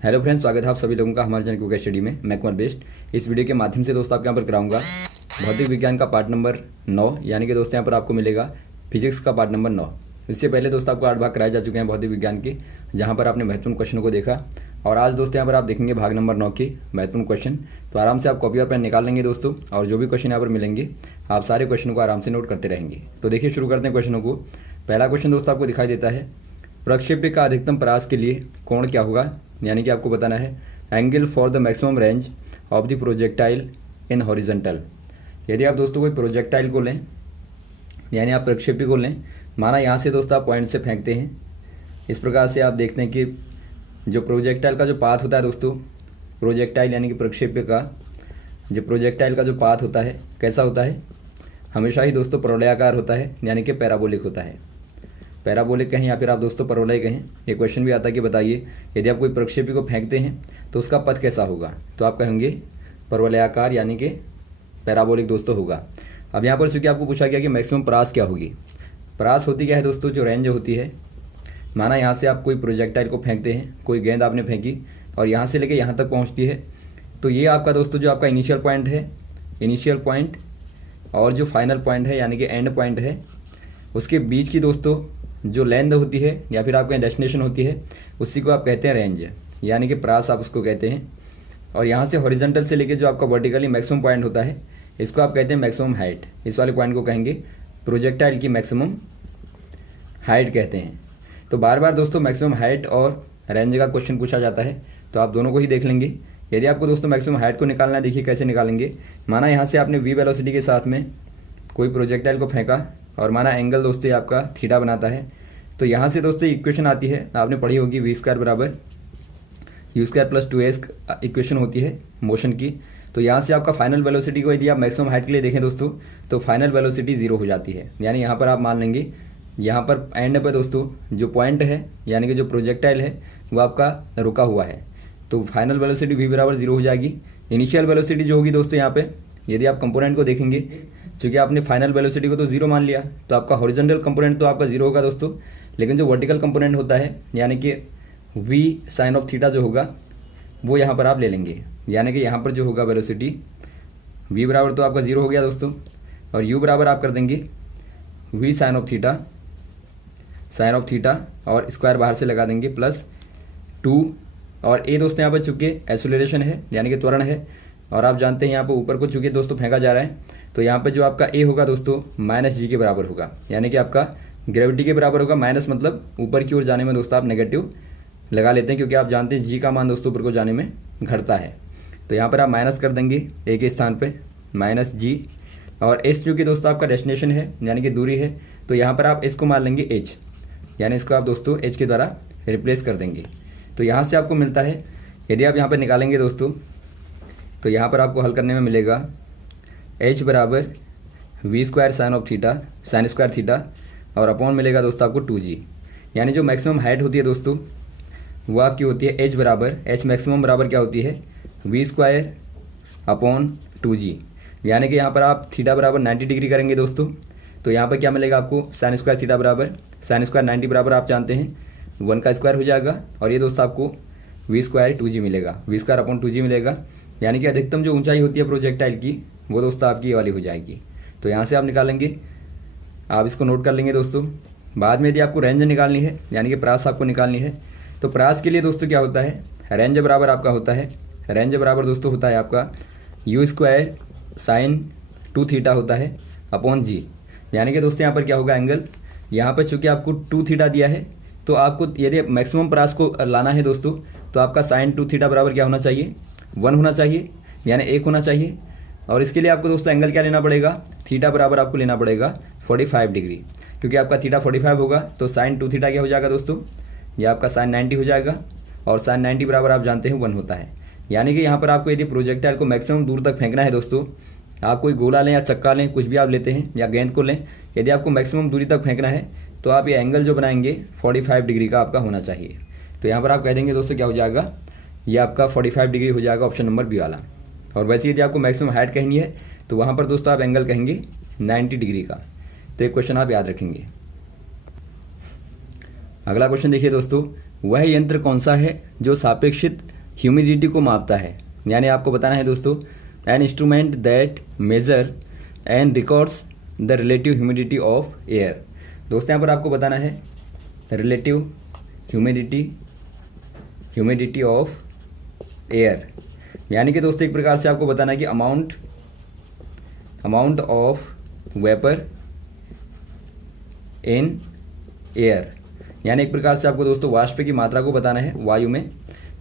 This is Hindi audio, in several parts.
हेलो फ्रेंड्स, स्वागत है आप सभी लोगों का हमारे चैनल क्विक स्टडी में। मैं कुमार बेस्ट। इस वीडियो के माध्यम से दोस्तों आपके यहाँ पर कराऊंगा भौतिक विज्ञान का पार्ट नंबर 9, यानी कि दोस्तों यहाँ पर आपको मिलेगा फिजिक्स का पार्ट नंबर 9। इससे पहले दोस्तों आपको 8 भाग कराए जा चुके हैं भौतिक विज्ञान के, जहाँ पर आपने महत्वपूर्ण क्वेश्चनों को देखा। और आज दोस्तों यहाँ पर आप देखेंगे भाग नंबर 9 के महत्वपूर्ण क्वेश्चन। तो आराम से आप कॉपी और पेन निकाल लेंगे दोस्तों, और जो भी क्वेश्चन यहाँ पर मिलेंगे आप सारे क्वेश्चन को आराम से नोट करते रहेंगे। तो देखिए, शुरू करते हैं क्वेश्चनों को। पहला क्वेश्चन दोस्तों आपको दिखाई देता है, प्रक्षेप्य का अधिकतम परास के लिए कोण क्या होगा, यानी कि आपको बताना है angle for the maximum range of the projectile in horizontal. यदि आप दोस्तों कोई प्रोजेक्टाइल को लें, यानी आप प्रक्षेप्य को लें, माना यहाँ से दोस्तों आप पॉइंट से फेंकते हैं, इस प्रकार से आप देखते हैं कि जो प्रोजेक्टाइल का जो पाथ होता है दोस्तों, प्रोजेक्टाइल यानी कि प्रक्षेप्य का जो प्रोजेक्टाइल का जो पाथ होता है कैसा होता है, हमेशा ही दोस्तों परवलयाकार होता है, यानी कि पैराबोलिक होता है। पैराबोलिक कहें या फिर आप दोस्तों परवलय कहें। ये क्वेश्चन भी आता है कि बताइए यदि आप कोई प्रक्षेपी को फेंकते हैं तो उसका पथ कैसा होगा, तो आप कहेंगे परवलयाकार यानी कि पैराबोलिक दोस्तों होगा। अब यहाँ पर चूंकि आपको पूछा गया कि मैक्सिमम परास क्या होगी। परास होती क्या है दोस्तों, जो रेंज होती है, माना यहाँ से आप कोई प्रोजेक्टाइल को फेंकते हैं, कोई गेंद आपने फेंकी और यहाँ से लेके यहाँ तक पहुँचती है, तो ये आपका दोस्तों जो आपका इनिशियल पॉइंट है, इनिशियल पॉइंट और जो फाइनल पॉइंट है यानी कि एंड पॉइंट है, उसके बीच की दोस्तों जो लेंथ होती है या फिर आपका डेस्टिनेशन होती है, उसी को आप कहते हैं रेंज, यानी कि परास आप उसको कहते हैं। और यहाँ से हॉरिजॉन्टल से लेके जो आपका वर्टिकली मैक्सिमम पॉइंट होता है, इसको आप कहते हैं मैक्सिमम हाइट। इस वाले पॉइंट को कहेंगे प्रोजेक्टाइल की मैक्सिमम हाइट कहते हैं। तो बार बार दोस्तों मैक्सिमम हाइट और रेंज का क्वेश्चन पूछा जाता है, तो आप दोनों को ही देख लेंगे। यदि आपको दोस्तों मैक्सिमम हाइट को निकालना है, देखिए कैसे निकालेंगे। माना यहाँ से आपने वी वेलोसिटी के साथ में कोई प्रोजेक्टाइल को फेंका और माना एंगल दोस्तों आपका थीटा बनाता है, तो यहाँ से दोस्तों इक्वेशन आती है, आपने पढ़ी होगी, वी स्क्वायर बराबर you square plus 2a equation होती है मोशन की। तो यहाँ से आपका फाइनल वेलोसिटी को यदि आप मैक्सिमम हाइट के लिए देखें दोस्तों, तो फाइनल वेलोसिटी 0 हो जाती है। यानी यहाँ पर आप मान लेंगे, यहाँ पर एंड पर दोस्तों जो पॉइंट है यानी कि जो प्रोजेक्टाइल है वो आपका रुका हुआ है, तो फाइनल वेलोसिटी v बराबर 0 हो जाएगी। इनिशियल वेलोसिटी जो होगी दोस्तों यहाँ पे, यदि आप कंपोनेंट को देखेंगे, चूँकि आपने फाइनल वेलोसिटी को तो 0 मान लिया, तो आपका हॉरिजॉन्टल कंपोनेंट तो आपका 0 होगा दोस्तों, लेकिन जो वर्टिकल कंपोनेंट होता है यानी कि v साइन ऑफ थीटा जो होगा वो यहाँ पर आप ले लेंगे। यानी कि यहाँ पर जो होगा वेलोसिटी v बराबर तो आपका 0 हो गया दोस्तों, और u बराबर आप कर देंगे v साइन ऑफ थीटा और स्क्वायर बाहर से लगा देंगे प्लस 2। और a दोस्तों यहाँ पर चूँकि एक्सेलरेशन है यानी कि त्वरण है, और आप जानते हैं यहाँ पर ऊपर को चूँकि दोस्तों फेंका जा रहा है, तो यहाँ पर जो आपका a होगा दोस्तों माइनस जी के बराबर होगा, यानी कि आपका ग्रेविटी के बराबर होगा। माइनस मतलब ऊपर की ओर जाने में दोस्तों आप नेगेटिव लगा लेते हैं, क्योंकि आप जानते हैं जी का मान दोस्तों ऊपर को जाने में घटता है। तो यहाँ पर आप माइनस कर देंगे ए के स्थान पे माइनस जी, और एस चूँकि दोस्तों आपका डेस्टिनेशन है यानी कि दूरी है, तो यहाँ पर आप इसको मान लेंगे एच, यानी इसको आप दोस्तों एच के द्वारा रिप्लेस कर देंगे। तो यहाँ से आपको मिलता है, यदि आप यहाँ पर निकालेंगे दोस्तों, तो यहाँ पर आपको हल करने में मिलेगा एच बराबर V square sine of theta sine square theta और अपॉन मिलेगा दोस्तों आपको 2g। यानी जो मैक्सिमम हाइट होती है दोस्तों वो आपकी होती है एच बराबर, एच मैक्सिमम बराबर क्या होती है, वी स्क्वायर अपॉन 2g। यानी कि यहाँ पर आप थीटा बराबर 90 डिग्री करेंगे दोस्तों, तो यहाँ पर क्या मिलेगा आपको, साइन स्क्वायर थीटा बराबर साइन स्क्वायर 90 बराबर आप जानते हैं 1 का स्क्वायर हो जाएगा, और ये दोस्तों आपको वी स्क्वायर 2g मिलेगा, वी स्क्वायर अपॉन 2g मिलेगा। यानी कि अधिकतम जो ऊंचाई होती है प्रोजेक्टाइल की वो दोस्तों आपकी ये वाली हो जाएगी। तो यहाँ से आप निकालेंगे, आप इसको नोट कर लेंगे दोस्तों। बाद में यदि आपको रेंज निकालनी है यानी कि परास आपको निकालनी है, तो परास के लिए दोस्तों क्या होता है, रेंज बराबर आपका होता है, रेंज बराबर दोस्तों होता है आपका यू स्क्वायर साइन 2 थीटा होता है अपॉन जी। यानी कि दोस्तों यहाँ पर क्या होगा, एंगल यहाँ पर चूँकि आपको 2 थीटा दिया है, तो आपको यदि मैक्सिमम परास को लाना है दोस्तों, तो आपका साइन 2 थीटा बराबर क्या होना चाहिए, 1 होना चाहिए, यानी 1 होना चाहिए। और इसके लिए आपको दोस्तों एंगल क्या लेना पड़ेगा, थीटा बराबर आपको लेना पड़ेगा 45 डिग्री, क्योंकि आपका थीटा 45 होगा, तो साइन 2 थीटा क्या हो जाएगा दोस्तों, ये आपका साइन 90 हो जाएगा, और साइन 90 बराबर आप जानते हैं 1 होता है। यानी कि यहाँ पर आपको यदि प्रोजेक्टाइल को मैक्सिमम दूर तक फेंकना है दोस्तों, आप कोई गोला लें या चक्का लें, कुछ भी आप लेते हैं, या गेंद को लें, यदि आपको मैक्सिमम दूरी तक फेंकना है, तो आप ये एंगल जो बनाएंगे 45 डिग्री का आपका होना चाहिए। तो यहाँ पर आप कह देंगे दोस्तों क्या हो जाएगा, ये आपका 45 डिग्री हो जाएगा, ऑप्शन नंबर बी वाला। और वैसे यदि आपको मैक्सिमम हाइट कहनी है, तो वहाँ पर दोस्तों आप एंगल कहेंगे 90 डिग्री का। तो एक क्वेश्चन आप याद रखेंगे। अगला क्वेश्चन देखिए दोस्तों, वह यंत्र कौन सा है जो सापेक्षित ह्यूमिडिटी को मापता है। यानी आपको बताना है दोस्तों, an instrument that measure and records the relative humidity of air. दोस्तों यहाँ पर आपको बताना है रिलेटिव ह्यूमिडिटी ऑफ एयर। यानी कि दोस्तों एक प्रकार से आपको बताना है कि amount of vapour in air. यानी एक प्रकार से आपको दोस्तों वाष्प की मात्रा को बताना है। वायु में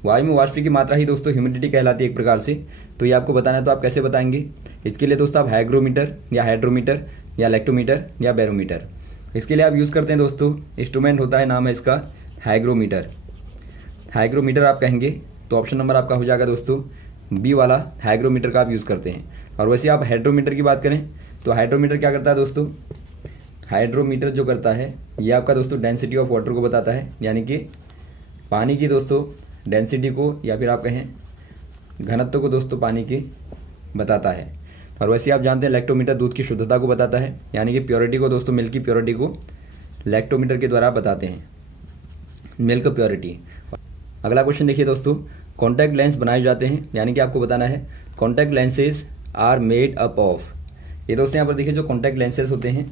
वाष्प की मात्रा ही दोस्तों ह्यूमिडिटी कहलाती है एक प्रकार से। तो ये आपको बताना है, तो आप कैसे बताएंगे? इसके लिए दोस्तों आप हाइग्रोमीटर या हाइड्रोमीटर या लैक्टोमीटर या बैरोमीटर, इसके लिए आप यूज़ करते हैं दोस्तों। इंस्ट्रूमेंट होता है, नाम है इसका हाइग्रोमीटर आप कहेंगे तो ऑप्शन नंबर आपका हो जाएगा दोस्तों बी वाला, हाइग्रोमीटर का आप यूज़ करते हैं। और वैसे आप हाइड्रोमीटर की बात करें तो हाइड्रोमीटर क्या करता है दोस्तों? हाइड्रोमीटर जो करता है ये आपका दोस्तों डेंसिटी ऑफ वाटर को बताता है, यानी कि पानी की दोस्तों डेंसिटी को या फिर आप कहें घनत्व को दोस्तों पानी की बताता है। और वैसे आप जानते हैं लैक्टोमीटर दूध की शुद्धता को बताता है, यानी कि प्योरिटी को दोस्तों, मिल्क की प्योरिटी को लैक्टोमीटर के द्वारा बताते हैं, मिल्क प्योरिटी। अगला क्वेश्चन देखिए दोस्तों, कॉन्टैक्ट लेंस बनाए जाते हैं, यानी कि आपको बताना है contact lenses are made up of. ये दोस्तों यहाँ पर देखिए जो कॉन्टैक्ट लेंसेज होते हैं,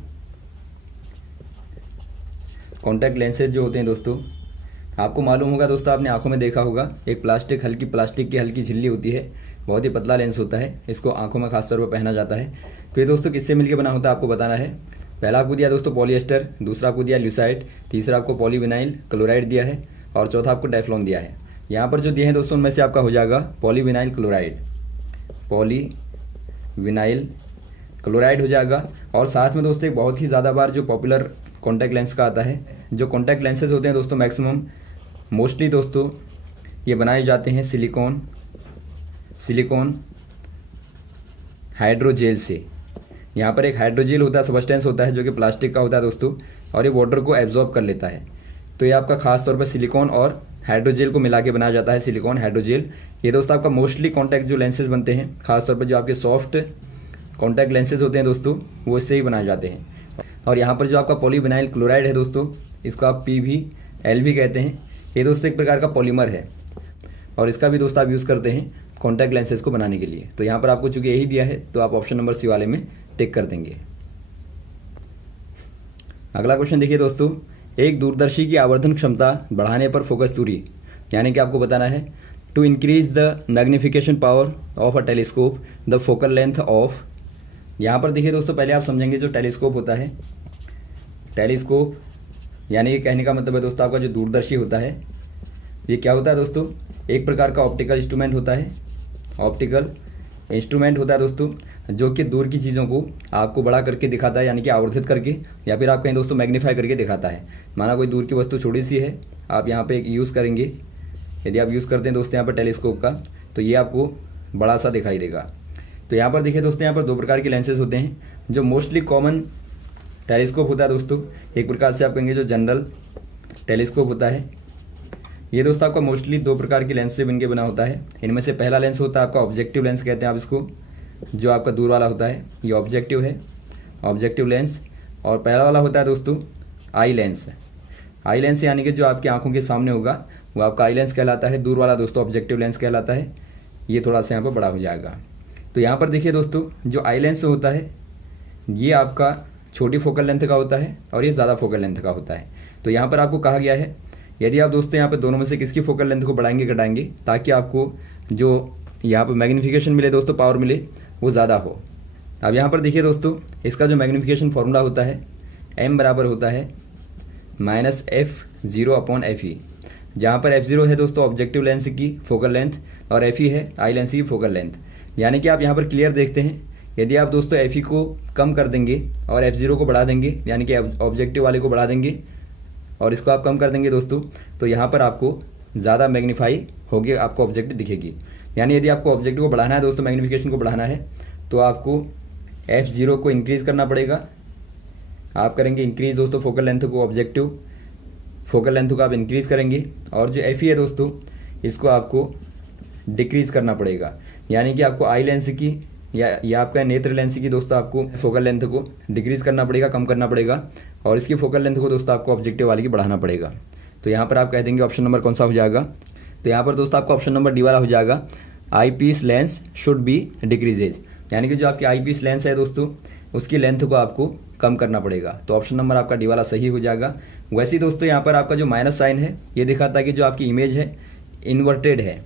कॉन्टैक्ट लेंसेज जो होते हैं दोस्तों, आपको मालूम होगा दोस्तों, आपने आंखों में देखा होगा एक प्लास्टिक की हल्की झिल्ली होती है, बहुत ही पतला लेंस होता है, इसको आंखों में खासतौर पर पहना जाता है। तो ये दोस्तों किससे मिलकर बना होता है आपको बताना है। पहला आपको दिया दोस्तों पॉलिएस्टर, दूसरा आपको दिया ल्यूसाइड, तीसरा आपको पॉलीविनाइल क्लोराइड दिया है और चौथा आपको टेफ्लॉन दिया है। यहाँ पर जो दिए हैं दोस्तों उनमें से आपका हो जाएगा पॉलीविनाइल क्लोराइड हो जाएगा। और साथ में दोस्तों एक बहुत ही ज़्यादा बार जो पॉपुलर कॉन्टैक्ट लेंस का आता है, जो कॉन्टैक्ट लेंसेज होते हैं दोस्तों मैक्सिमम मोस्टली दोस्तों ये बनाए जाते हैं सिलिकॉन हाइड्रोजेल से। यहाँ पर एक हाइड्रोजेल होता है, सब्सटेंस होता है जो कि प्लास्टिक का होता है दोस्तों, और ये वाटर को एब्जॉर्ब कर लेता है। तो ये आपका खास तौर पर सिलिकॉन और हाइड्रोजेल को मिला के बनाया जाता है, सिलिकॉन हाइड्रोजेल। ये दोस्तों आपका मोस्टली कॉन्टैक्ट जो लेंसेज बनते हैं, खासतौर पर जो आपके सॉफ्ट कॉन्टैक्ट लेंसेज होते हैं दोस्तों, वो इससे ही बनाए जाते हैं। और यहाँ पर जो आपका पॉलीविनाइल क्लोराइड है दोस्तों, इसको आप PVL भी कहते हैं। ये दोस्तों एक प्रकार का पॉलीमर है और इसका भी दोस्तों आप यूज़ करते हैं कॉन्टैक्ट लेंसेज को बनाने के लिए। तो यहाँ पर आपको चूंकि यही दिया है तो आप ऑप्शन नंबर सी वाले में टिक कर देंगे। अगला क्वेश्चन देखिए दोस्तों, एक दूरदर्शी की आवर्धन क्षमता बढ़ाने पर फोकस दूरी, यानी कि आपको बताना है to increase the magnification power of a telescope the focal length of. यहाँ पर देखिए दोस्तों पहले आप समझेंगे जो टेलीस्कोप होता है, टेलीस्कोप यानी कि कहने का मतलब है दोस्तों आपका जो दूरदर्शी होता है ये क्या होता है दोस्तों? एक प्रकार का ऑप्टिकल इंस्ट्रूमेंट होता है, दोस्तों जो कि दूर की चीज़ों को आपको बड़ा करके दिखाता है, यानी कि आवर्धित करके, या फिर आप कहें दोस्तों मैग्नीफाई करके दिखाता है। माना कोई दूर की वस्तु छोटी सी है, आप यहाँ पे एक यूज़ करेंगे, यदि आप यूज़ करते हैं दोस्तों यहाँ पर टेलीस्कोप का, तो ये आपको बड़ा सा दिखाई देगा। तो यहाँ पर देखिए दोस्तों यहाँ पर दो प्रकार के लेंसेज होते हैं। जो मोस्टली कॉमन टेलीस्कोप होता है दोस्तों, एक प्रकार से आप कहेंगे जो जनरल टेलीस्कोप होता है, ये दोस्तों आपका मोस्टली दो प्रकार के लेंस से बनके बना होता है। इनमें से पहला लेंस होता है आपका ऑब्जेक्टिव लेंस कहते हैं आप इसको, जो आपका दूर वाला होता है, ये ऑब्जेक्टिव है, ऑब्जेक्टिव लेंस। और पहला वाला होता है दोस्तों आई लेंस यानी कि जो आपकी आंखों के सामने होगा वो आपका आई लेंस कहलाता है। दूर वाला दोस्तों ऑब्जेक्टिव लेंस कहलाता है। ये थोड़ा सा यहाँ पर बड़ा हो जाएगा। तो यहाँ पर देखिए दोस्तों जो आई लेंस होता है ये आपका छोटी फोकल लेंथ का होता है और ये ज़्यादा फोकल लेंथ का होता है। तो यहाँ पर आपको कहा गया है यदि आप दोस्तों यहाँ पर दोनों में से किसकी फोकल लेंथ को बढ़ाएंगे घटाएंगे ताकि आपको जो यहाँ पर मैग्नीफिकेशन मिले दोस्तों, पावर मिले, वो ज़्यादा हो। अब यहाँ पर देखिए दोस्तों इसका जो मैग्नीफिकेशन फॉर्मूला होता है m बराबर होता है -f0/fe, जहाँ पर f0 है दोस्तों ऑब्जेक्टिव लेंस की फोकल लेंथ और fe है आई लेंस की फोकल लेंथ। यानी कि आप यहाँ पर क्लियर देखते हैं, यदि आप दोस्तों fe को कम कर देंगे और f0 को बढ़ा देंगे, यानी कि ऑब्जेक्टिव वाले को बढ़ा देंगे और इसको आप कम कर देंगे दोस्तों, तो यहाँ पर आपको ज़्यादा मैग्नीफाई होगी, आपको ऑब्जेक्टिव दिखेगी। यानी यदि आपको ऑब्जेक्टिव को बढ़ाना है दोस्तों, मैग्नीफिकेशन को बढ़ाना है, तो आपको f0 को इंक्रीज़ करना पड़ेगा। आप करेंगे इंक्रीज़ दोस्तों फोकल लेंथ को, ऑब्जेक्टिव फोकल लेंथ को आप इंक्रीज़ करेंगे, और जो fe है दोस्तों इसको आपको डिक्रीज़ करना पड़ेगा। यानी कि आपको आई लेंस की या आपका नेत्र लेंस की दोस्तों आपको फोकल लेंथ को डिक्रीज़ करना पड़ेगा, कम करना पड़ेगा, और इसकी फोकल लेंथ को दोस्तों आपको ऑब्जेक्टिव वाले की बढ़ाना पड़ेगा। तो यहाँ पर आप कह देंगे ऑप्शन नंबर कौन सा हो जाएगा। तो यहाँ पर दोस्तों आपका ऑप्शन नंबर डी वाला हो जाएगा, eye piece lens should be decreases, यानी कि जो आपकी आई पीस लेंस है दोस्तों उसकी लेंथ को आपको कम करना पड़ेगा। तो ऑप्शन नंबर आपका डी वाला सही हो जाएगा। वैसे ही दोस्तों यहाँ पर आपका जो माइनस साइन है ये दिखाता है कि जो आपकी इमेज है इन्वर्टेड है।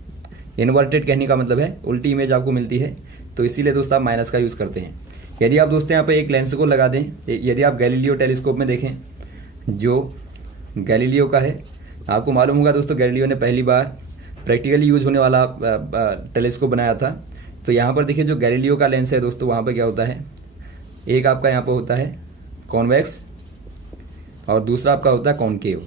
इन्वर्टेड कहने का मतलब है उल्टी इमेज आपको मिलती है, तो इसीलिए दोस्तों आप माइनस का यूज़ करते हैं। यदि आप दोस्तों यहाँ पर एक लेंस को लगा दें, यदि आप गैलीलियो टेलीस्कोप में देखें जो गैलीलियो का है, आपको मालूम होगा दोस्तों गैलीलियो ने पहली बार प्रैक्टिकली यूज होने वाला टेलीस्कोप बनाया था। तो यहाँ पर देखिए जो गैलीलियो का लेंस है दोस्तों वहाँ पर क्या होता है, एक आपका यहाँ पर होता है कॉन्वेक्स और दूसरा आपका होता है कॉनकेव।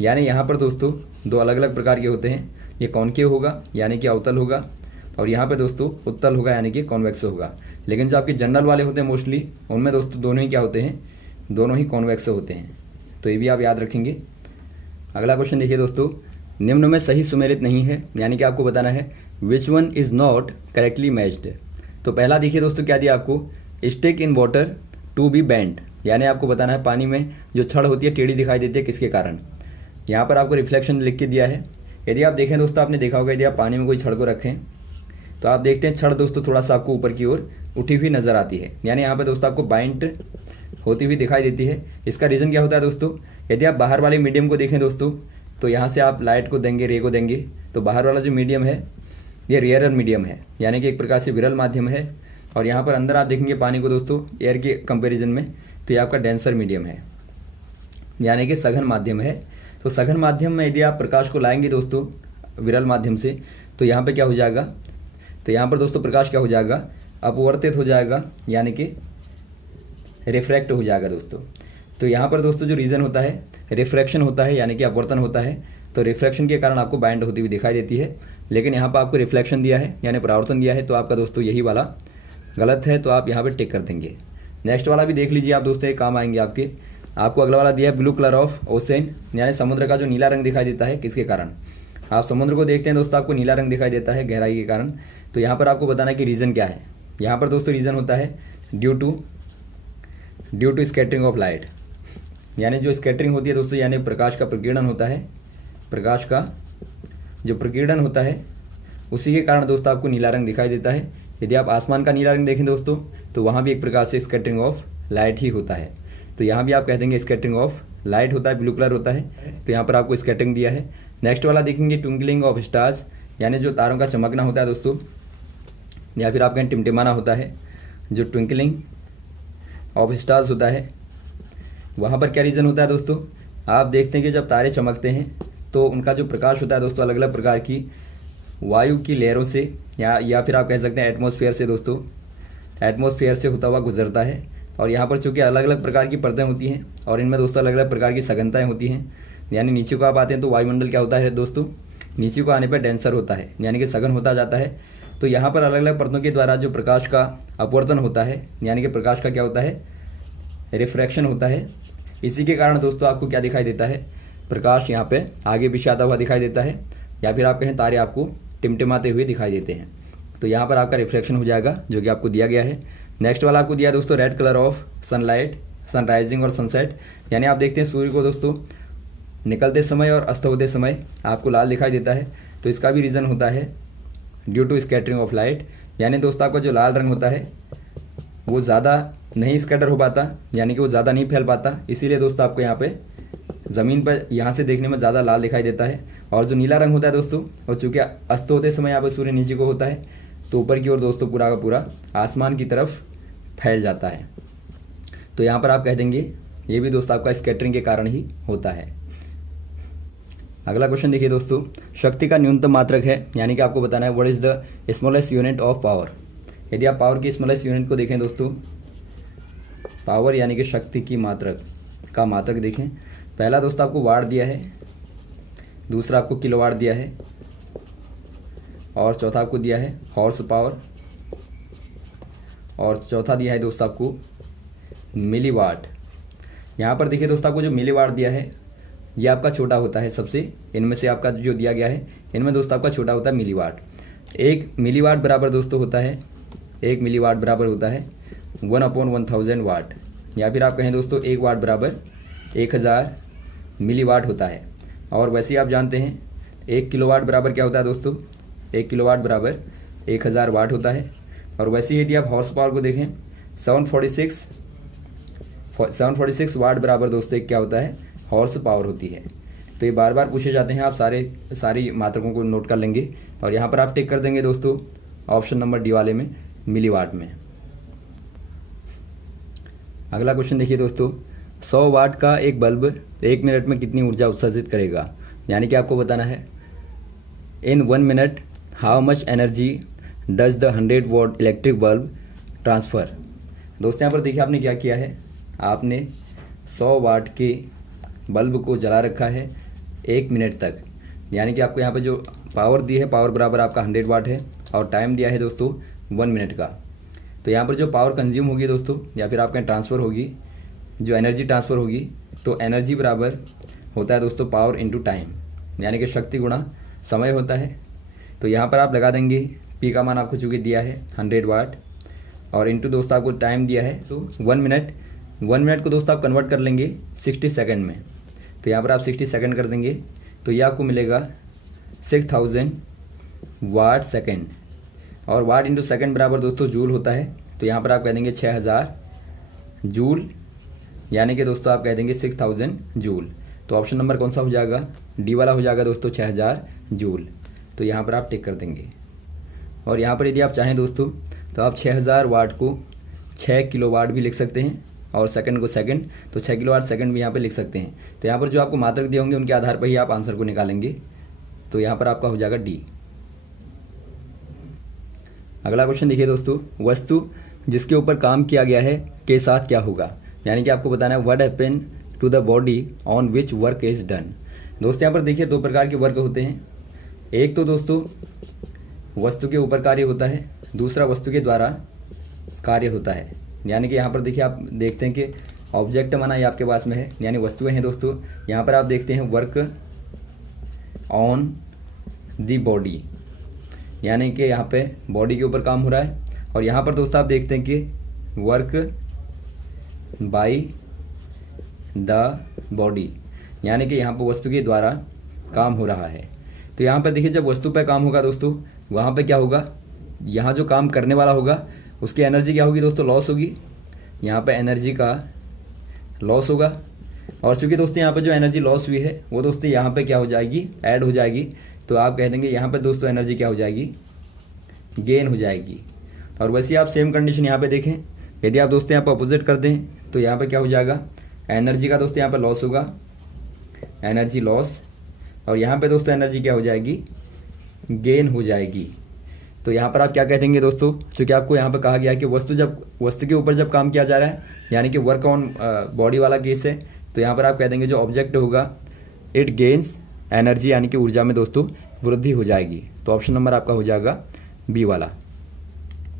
यानी यहाँ पर दोस्तों दो अलग अलग प्रकार के होते हैं, ये कॉनकेव होगा यानी कि अवतल होगा, और यहाँ पे दोस्तों उत्तल होगा यानी कि कॉन्वेक्स होगा। लेकिन जो आपके जनरल वाले होते हैं मोस्टली उनमें दोस्तों दोनों ही क्या होते हैं, दोनों ही कॉन्वेक्स होते हैं। तो ये भी आप याद रखेंगे। अगला क्वेश्चन देखिए दोस्तों, निम्न में सही सुमेलित नहीं है, यानी कि आपको बताना है which one is not correctly matched. तो पहला देखिए दोस्तों क्या दिया आपको, stick in water to be bend, यानी आपको बताना है पानी में जो छड़ होती है टेढ़ी दिखाई देती है किसके कारण। यहाँ पर आपको रिफ्लेक्शन लिख के दिया है। यदि आप देखें दोस्तों, आपने देखा होगा यदि आप पानी में कोई छड़ को रखें तो आप देखते हैं छड़ दोस्तों थोड़ा सा आपको ऊपर की ओर उठी हुई नजर आती है, यानी यहाँ पर दोस्तों आपको बाइंड होती हुई दिखाई देती है। इसका रीज़न क्या होता है दोस्तों, यदि आप बाहर वाले मीडियम को देखें दोस्तों तो यहाँ से आप लाइट को देंगे, रे को देंगे, तो बाहर वाला जो मीडियम है ये रेयरर मीडियम है, यानी कि एक प्रकार से विरल माध्यम है। और यहाँ पर अंदर आप देखेंगे पानी को दोस्तों एयर के कंपेरिजन में, तो ये आपका डेंसर मीडियम है, यानी कि सघन माध्यम है। तो सघन माध्यम में यदि आप प्रकाश को लाएंगे दोस्तों विरल माध्यम से, तो यहाँ पे क्या हो जाएगा, तो यहाँ पर दोस्तों प्रकाश क्या हो जाएगा, अपवर्तित हो जाएगा, यानी कि रिफ्रैक्ट हो जाएगा दोस्तों। तो यहाँ पर दोस्तों जो रीज़न होता है रिफ्रैक्शन होता है, यानी कि अपवर्तन होता है। तो रिफ्रैक्शन के कारण आपको बाइंड होती हुई दिखाई देती है, लेकिन यहाँ पर आपको रिफ्लेक्शन दिया है यानी परावर्तन दिया है, तो आपका दोस्तों यही वाला गलत है, तो आप यहाँ पर टिक कर देंगे। नेक्स्ट वाला भी देख लीजिए आप दोस्तों, एक काम आएंगे आपके। आपको अगला वाला दिया है ब्लू कलर ऑफ ओशन, यानी समुद्र का जो नीला रंग दिखाई देता है किसके कारण। आप समुद्र को देखते हैं दोस्तों आपको नीला रंग दिखाई देता है गहराई के कारण। तो यहाँ पर आपको बताना है कि रीज़न क्या है। यहाँ पर दोस्तों रीज़न होता है due to scattering of light, यानी जो स्कैटरिंग होती है दोस्तों, यानी प्रकाश का प्रकीर्णन होता है, प्रकाश का जो प्रकीर्णन होता है उसी के कारण दोस्तों आपको नीला रंग दिखाई देता है। यदि आप आसमान का नीला रंग देखें दोस्तों तो वहाँ भी एक प्रकार से स्कैटरिंग ऑफ लाइट ही होता है। तो यहाँ भी आप कह देंगे स्कैटरिंग ऑफ लाइट होता है, ब्लू कलर होता है, तो यहाँ पर आपको स्कैटरिंग दिया है। नेक्स्ट वाला देखेंगे ट्विंकलिंग ऑफ स्टार्स, यानी जो तारों का चमकना होता है दोस्तों, या फिर आप कहें टिमटिमाना होता है। जो ट्विंकलिंग ऑफ स्टार्स होता है वहाँ पर क्या रीज़न होता है दोस्तों, आप देखते हैं कि जब तारे चमकते हैं तो उनका जो प्रकाश होता है दोस्तों अलग अलग प्रकार की वायु की लहरों से या फिर आप कह सकते हैं एटमॉस्फेयर से दोस्तों, एटमॉस्फेयर से होता हुआ गुजरता है। और यहाँ पर चूँकि अलग अलग प्रकार की परतें होती हैं और इनमें दोस्तों अलग अलग प्रकार की सघनताएँ होती हैं, यानी नीचे को आप आते हैं तो वायुमंडल क्या होता है दोस्तों, नीचे को आने पर डेंसर होता है, यानी कि सघन होता जाता है। तो यहाँ पर अलग अलग परतों के द्वारा जो प्रकाश का अपवर्तन होता है, यानी कि प्रकाश का क्या होता है, रिफ्रैक्शन होता है। इसी के कारण दोस्तों आपको क्या दिखाई देता है, प्रकाश यहाँ पे आगे पीछे आता हुआ दिखाई देता है, या फिर आप कहें तारे आपको टिमटिमाते हुए दिखाई देते हैं। तो यहाँ पर आपका रिफ्लेक्शन हो जाएगा जो कि आपको दिया गया है। नेक्स्ट वाला आपको दिया दोस्तों red colour of sunlight, sunrising और सनसेट, यानी आप देखते हैं सूर्य को दोस्तों निकलते समय और अस्त होते समय आपको लाल दिखाई देता है। तो इसका भी रीज़न होता है due to scattering of light, यानी दोस्तों आपका जो लाल रंग होता है वो ज़्यादा नहीं स्कैटर हो पाता, यानी कि वो ज़्यादा नहीं फैल पाता, इसीलिए दोस्तों आपको यहाँ पे ज़मीन पर यहाँ से देखने में ज़्यादा लाल दिखाई देता है। और जो नीला रंग होता है दोस्तों, और चूँकि अस्त होते समय यहाँ पर सूर्य नीचे को होता है तो ऊपर की ओर दोस्तों पूरा का पूरा आसमान की तरफ फैल जाता है। तो यहाँ पर आप कह देंगे ये भी दोस्तों आपका स्कैटरिंग के कारण ही होता है। अगला क्वेश्चन देखिए दोस्तों, शक्ति का न्यूनतम मात्रक है, यानी कि आपको बताना है what is the smallest unit of power. यदि आप पावर की स्मॉलेस्ट यूनिट को देखें दोस्तों, पावर यानी कि शक्ति की मात्रक का मात्रक देखें, पहला दोस्तों आपको वाट दिया है, दूसरा आपको किलोवाट दिया है, और चौथा आपको दिया है हॉर्स पावर, और चौथा दिया है दोस्तों आपको मिलीवाट। यहाँ पर देखिए दोस्तों आपको जो मिलीवाट दिया है ये आपका छोटा होता है सबसे, इनमें से आपका जो दिया गया है इनमें दोस्तों आपका छोटा होता है मिलीवाट। एक मिलीवाट बराबर दोस्तों होता है, एक मिलीवाट बराबर होता है 1/1000 वाट, या फिर आप कहें दोस्तों एक वाट बराबर 1000 मिलीवाट होता है। और वैसे ही आप जानते हैं 1 किलोवाट बराबर क्या होता है दोस्तों, 1 किलोवाट बराबर 1000 वाट होता है। और वैसे ही यदि आप हॉर्स पावर को देखें 746 वाट बराबर दोस्तों क्या होता है, हॉर्स पावर होती है। तो ये बार बार पूछे जाते हैं, आप सारी मात्रकों को नोट कर लेंगे और यहाँ पर आप टिक कर देंगे दोस्तों ऑप्शन नंबर डी वाले में, मिलीवाट में। अगला क्वेश्चन देखिए दोस्तों, 100 वाट का एक बल्ब 1 मिनट में कितनी ऊर्जा उत्सर्जित करेगा, यानी कि आपको बताना है in 1 minute how much energy does the 100 watt electric bulb transfer. दोस्तों यहाँ पर देखिए आपने क्या किया है, आपने 100 वाट के बल्ब को जला रखा है 1 मिनट तक, यानी कि आपको यहाँ पर जो पावर दी है, पावर बराबर आपका 100 वाट है और टाइम दिया है दोस्तों 1 मिनट का। तो यहाँ पर जो पावर कंज्यूम होगी दोस्तों, या फिर आपके ट्रांसफ़र होगी, जो एनर्जी ट्रांसफ़र होगी, तो एनर्जी बराबर होता है दोस्तों पावर इनटू टाइम, यानी कि शक्ति गुणा समय होता है। तो यहाँ पर आप लगा देंगे पी का मान आपको चूँकि दिया है 100 वाट और इनटू दोस्तों आपको टाइम दिया है तो 1 मिनट को दोस्तों आप कन्वर्ट कर लेंगे 60 सेकंड में। तो यहाँ पर आप 60 सेकंड कर देंगे तो ये आपको मिलेगा 6000 वाट सेकंड, और वाट इंटू सेकंड बराबर दोस्तों जूल होता है। तो यहाँ पर आप कह देंगे 6000 जूल, यानी कि दोस्तों आप कह देंगे 6000 जूल। तो ऑप्शन नंबर कौन सा हो जाएगा, डी वाला हो जाएगा दोस्तों 6000 जूल। तो यहाँ पर आप टिक कर देंगे। और यहाँ पर यदि आप चाहें दोस्तों तो आप 6000 वाट को 6 किलोवाट भी लिख सकते हैं और सेकंड को सेकंड, तो 6 किलोवाट सेकंड भी यहाँ पे लिख सकते हैं। तो यहाँ पर जो आपको मात्रक दिए होंगे उनके आधार पर ही आप आंसर को निकालेंगे। तो यहाँ पर आपका हो जाएगा डी। अगला क्वेश्चन देखिए दोस्तों, वस्तु जिसके ऊपर काम किया गया है के साथ क्या होगा, यानी कि आपको बताना है what happen to the body on which work is done. दोस्तों यहाँ पर देखिए 2 प्रकार के वर्क होते हैं, एक तो दोस्तों वस्तु के ऊपर कार्य होता है, दूसरा वस्तु के द्वारा कार्य होता है। यानी कि यहाँ पर देखिए आप देखते हैं कि ऑब्जेक्ट माना ये आपके पास में है, यानी वस्तुएं हैं दोस्तों। यहाँ पर आप देखते हैं वर्क ऑन द बॉडी, यानी कि यहाँ पे बॉडी के ऊपर काम हो रहा है। और यहाँ पर दोस्तों आप देखते हैं कि वर्क बाय द बॉडी, यानी कि यहाँ पर वस्तु के द्वारा काम हो रहा है। तो यहाँ पर देखिए जब वस्तु पर काम होगा दोस्तों, वहाँ पे क्या होगा, यहाँ जो काम करने वाला होगा उसकी एनर्जी क्या होगी दोस्तों, लॉस होगी। यहाँ पे एनर्जी का लॉस होगा, और चूंकि दोस्तों यहाँ पे जो एनर्जी लॉस हुई है वो दोस्तों यहाँ पे क्या हो जाएगी, ऐड हो जाएगी। तो आप कह देंगे यहाँ पे दोस्तों एनर्जी क्या हो जाएगी, गेन हो जाएगी। और वैसे आप सेम कंडीशन यहाँ पे देखें, यदि आप दोस्तों यहाँ पर अपोजिट कर दें तो यहाँ पे क्या हो जाएगा, एनर्जी का दोस्तों यहाँ पर लॉस होगा, एनर्जी लॉस, और यहाँ पे दोस्तों एनर्जी क्या हो जाएगी, गेन हो जाएगी। तो यहाँ पर आप क्या कह देंगे दोस्तों, क्योंकि आपको यहाँ पर कहा गया है कि वस्तु के ऊपर जब काम किया जा रहा है, यानी कि वर्क ऑन बॉडी वाला केस है, तो यहाँ पर आप कह देंगे जो ऑब्जेक्ट होगा इट गेन्स एनर्जी, यानी कि ऊर्जा में दोस्तों वृद्धि हो जाएगी। तो ऑप्शन नंबर आपका हो जाएगा बी वाला।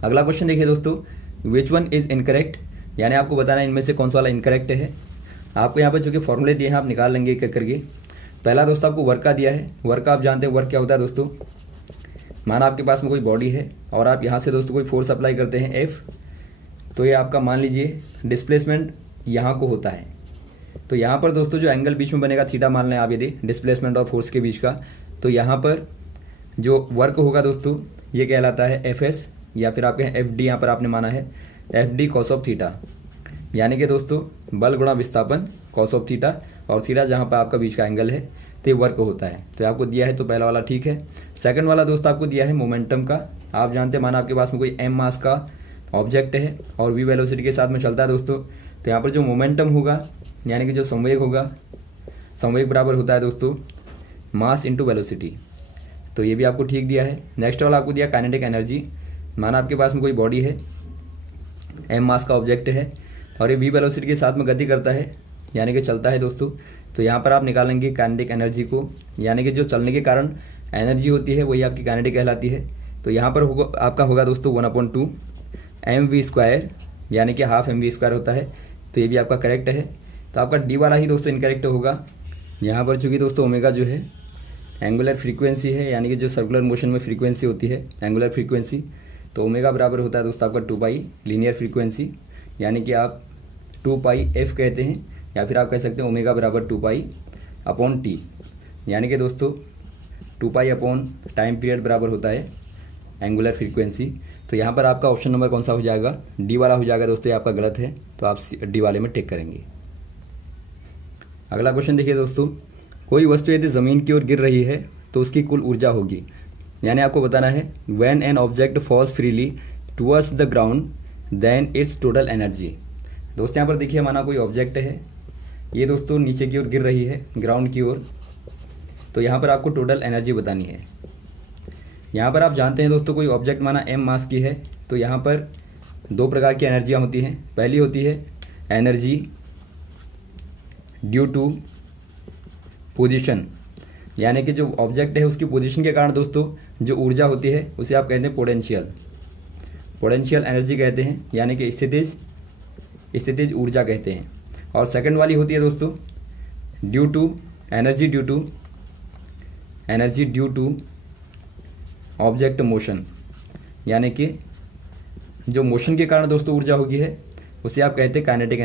अगला क्वेश्चन देखिए दोस्तों, विच वन इज इनकरेक्ट, यानी आपको बताना है इनमें से कौन सा वाला इनकरेक्ट है। आपको यहाँ पर चूँकि फॉर्मूले दिए हैं आप निकाल लेंगे एक करके। पहला दोस्तों आपको वर्क का दिया है, वर्क का आप जानते हैं वर्क क्या होता है दोस्तों, माना आपके पास में कोई बॉडी है और आप यहाँ से दोस्तों कोई फोर्स अप्लाई करते हैं एफ, तो ये आपका मान लीजिए डिस्प्लेसमेंट यहाँ को होता है। तो यहाँ पर दोस्तों जो एंगल बीच में बनेगा थीटा मान लें आप, यदि डिस्प्लेसमेंट और फोर्स के बीच का, तो यहाँ पर जो वर्क होगा दोस्तों ये कहलाता है एफ एस, या फिर आपके एफ डी, यहाँ पर आपने माना है F D cos of theta, यानी कि दोस्तों बल गुणा विस्थापन कॉस ऑफ थीटा, और थीटा जहाँ पर आपका बीच का एंगल है तो ये वर्क होता है। तो आपको दिया है तो पहला वाला ठीक है। सेकंड वाला दोस्तों आपको दिया है मोमेंटम का, आप जानते हैं माना आपके पास में कोई एम मास का ऑब्जेक्ट है और वी वेलोसिटी के साथ में चलता है दोस्तों, तो यहाँ पर जो मोमेंटम होगा यानी कि जो संवेग होगा, संवेग बराबर होता है दोस्तों मास इंटू वेलोसिटी। तो ये भी आपको ठीक दिया है। नेक्स्ट वाला आपको दिया काइनेटिक एनर्जी, माना आपके पास में कोई बॉडी है, एम मास का ऑब्जेक्ट है और ये वी वेलोसिटी के साथ में गति करता है, यानी कि चलता है दोस्तों। तो यहाँ पर आप निकालेंगे काइनेटिक एनर्जी को, यानी कि जो चलने के कारण एनर्जी होती है वही आपकी काइनेटिक कहलाती है। तो यहाँ पर आपका होगा दोस्तों 1/2 mv², यानी कि हाफ mv² होता है। तो ये भी आपका करेक्ट है। तो आपका डी वाला ही दोस्तों इनकरेक्ट होगा। यहाँ पर चूँकि दोस्तों ओमेगा जो है एंगुलर फ्रीक्वेंसी है, यानी कि जो सर्कुलर मोशन में फ्रीक्वेंसी होती है एंगुलर फ्रीक्वेंसी, तो ओमेगा बराबर होता है दोस्तों आपका 2π लीनियर फ्रीक्वेंसी, यानी कि आप 2πf कहते हैं, या फिर आप कह सकते हैं ओमेगा बराबर 2π/t, यानी कि दोस्तों 2 पाई अपॉन टाइम पीरियड बराबर होता है एंगुलर फ्रीक्वेंसी। तो यहाँ पर आपका ऑप्शन नंबर कौन सा हो जाएगा, डी वाला हो जाएगा दोस्तों, ये आपका गलत है, तो आप डी वाले में टिक करेंगे। अगला क्वेश्चन देखिए दोस्तों, कोई वस्तु यदि ज़मीन की ओर गिर रही है तो उसकी कुल ऊर्जा होगी। यानी आपको बताना है when an object falls freely towards the ground then its total energy. दोस्तों यहाँ पर देखिए हमारा कोई ऑब्जेक्ट है, ये दोस्तों नीचे की ओर गिर रही है ग्राउंड की ओर, तो यहाँ पर आपको टोटल एनर्जी बतानी है। यहाँ पर आप जानते हैं दोस्तों कोई ऑब्जेक्ट माना m मास की है, तो यहाँ पर 2 प्रकार की एनर्जियाँ होती हैं। पहली होती है एनर्जी ड्यू टू पोजीशन, यानी कि जो ऑब्जेक्ट है उसकी पोजीशन के कारण दोस्तों जो ऊर्जा होती है उसे आप कहते हैं पोटेंशियल एनर्जी कहते हैं, यानी कि स्थितिज ऊर्जा कहते हैं। और सेकंड वाली होती है दोस्तों energy due to object motion, यानी कि जो मोशन के कारण दोस्तों ऊर्जा होगी है उसे आप कहते हैं काइनेटिक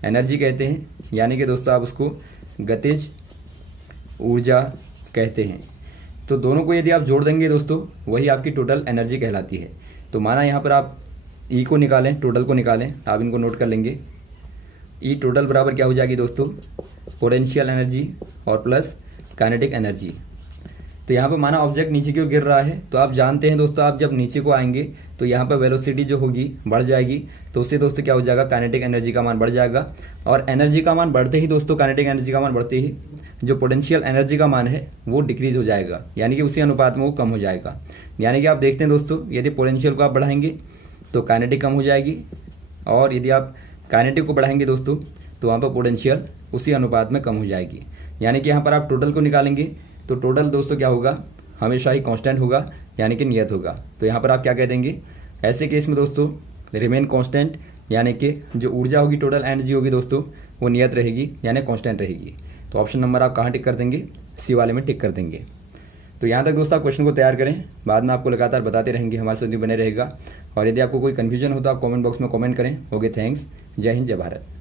एनर्जी कहते हैं, यानी कि दोस्तों आप उसको गतिज ऊर्जा कहते हैं। तो दोनों को यदि आप जोड़ देंगे दोस्तों वही आपकी टोटल एनर्जी कहलाती है। तो माना यहाँ पर आप ई को निकालें, टोटल को निकालें, आप इनको नोट कर लेंगे। ई टोटल बराबर क्या हो जाएगी दोस्तों, पोटेंशियल एनर्जी और प्लस काइनेटिक एनर्जी। तो यहाँ पर माना ऑब्जेक्ट नीचे की ओर गिर रहा है, तो आप जानते हैं दोस्तों आप जब नीचे को आएंगे तो यहाँ पर वेलोसिटी जो होगी बढ़ जाएगी, तो उससे दोस्तों क्या हो जाएगा, काइनेटिक एनर्जी का मान बढ़ जाएगा। और एनर्जी का मान बढ़ते ही दोस्तों, काइनेटिक एनर्जी का मान बढ़ते ही जो पोटेंशियल एनर्जी का मान है वो डिक्रीज हो जाएगा, यानी कि उसी अनुपात में वो कम हो जाएगा। यानी कि आप देखते हैं दोस्तों यदि पोटेंशियल को आप बढ़ाएंगे तो काइनेटिक कम हो जाएगी, और यदि आप काइनेटिक को बढ़ाएंगे दोस्तों तो वहाँ पर पोटेंशियल उसी अनुपात में कम हो जाएगी। यानी कि यहाँ पर आप टोटल को निकालेंगे तो टोटल दोस्तों क्या होगा, हमेशा ही कांस्टेंट होगा, यानी कि नियत होगा। तो यहाँ पर आप क्या कह देंगे, ऐसे केस में दोस्तों रिमेन कांस्टेंट, यानी कि जो ऊर्जा होगी टोटल एनर्जी होगी दोस्तों वो नियत रहेगी, यानी कांस्टेंट रहेगी। तो ऑप्शन नंबर आप कहाँ टिक कर देंगे, सी वाले में टिक कर देंगे। तो यहाँ तक दोस्तों आप क्वेश्चन को तैयार करें, बाद में आपको लगातार बताते रहेंगे, हमारे साथ बने रहेगा। और यदि आपको कोई कन्फ्यूजन हो तो आप कमेंट बॉक्स में कमेंट करें। ओके, थैंक्स, जय हिंद, जय भारत।